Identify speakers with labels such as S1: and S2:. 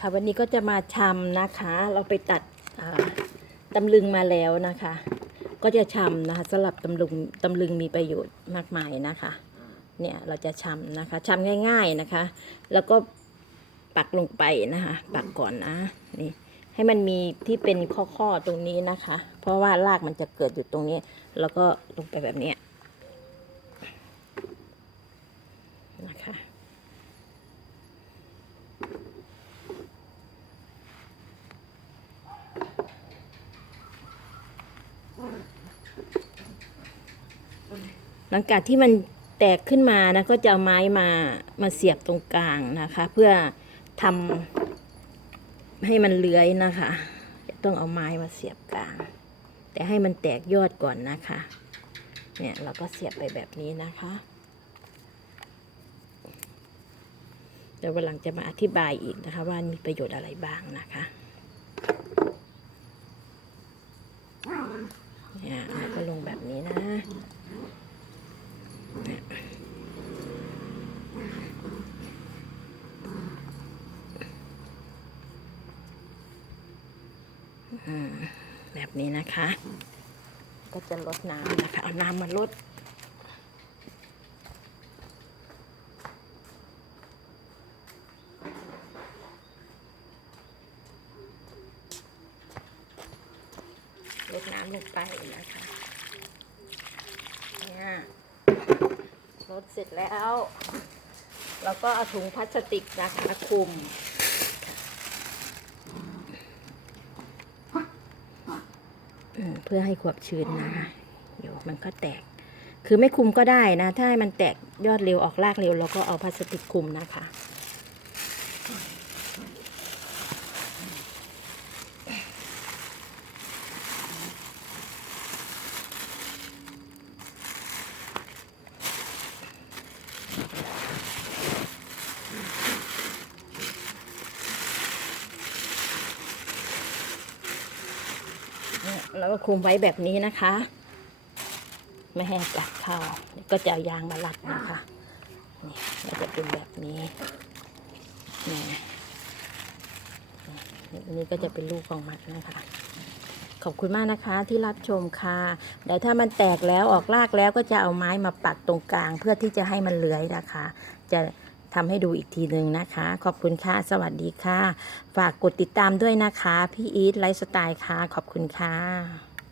S1: ค่ะวันนี้ก็จะมาชำนะคะ เราไปตัดอ่าตำลึงมาแล้วนะคะ ก็จะชำนะคะสำหรับตำลึงตำลึงมีประโยชน์มากมายนะคะเนี่ยเราจะชำนะคะชำง่ายๆนะคะ แล้วก็ปักลงไปนะคะ ปักก่อนนะนี่ให้มันมีที่เป็นข้อๆตรงนี้นะคะ เพราะว่ารากมันจะเกิดอยู่ตรงนี้ แล้วก็ลงไปแบบนี้นะคะ หลังจากที่มันแตกขึ้นมานะก็จะเอาไม้มามาเสียบตรงกลางนะคะ เพื่อทำให้มันเลื้อยนะคะ จะต้องเอาไม้มาเสียบกลาง แต่ให้มันแตกยอดก่อนนะคะ เนี่ยเราก็เสียบไปแบบนี้นะคะเดี๋ยววันหลังจะมาอธิบายอีกนะคะ ว่ามีประโยชน์อะไรบ้างนะคะเนี่ยเราก็ลงแบบนี้นะ แบบนี้นะคะ ก็จะลดน้ำนะคะ เอาน้ำมาลดลดน้ำลงไปนะคะเนี่ยลดเสร็จแล้ว เราก็เอาถุงพลาสติกนะคะคลุม อืม เพื่อให้ความชื้นนะคะเดี๋ยวมันก็แตก คือไม่คุมก็ได้นะ ถ้าให้มันแตกยอดเร็วออกรากเร็วเราก็เอาพลาสติกคุมนะคะ แล้วก็คลุมไว้แบบนี้นะคะ ไม่ให้กาศเข้าก็จะายางมารัดนะคะนี่ก็จะเป็นแบบนี้นี่นนี้ก็จะเป็นลูกของมันนะคะขอบคุณมากนะคะที่รับชมค่ะเดี๋ยวถ้ามันแตกแล้วออกรากแล้วก็จะเอาไม้มาปักตรงกลาง เพื่อที่จะให้มันเลื้อยนะคะ จะ ทำให้ดูอีกทีหนึ่งนะคะ ขอบคุณค่ะ สวัสดีค่ะ ฝากกดติดตามด้วยนะคะ พี่อีทไลฟ์สไตล์ค่ะ ขอบคุณค่ะ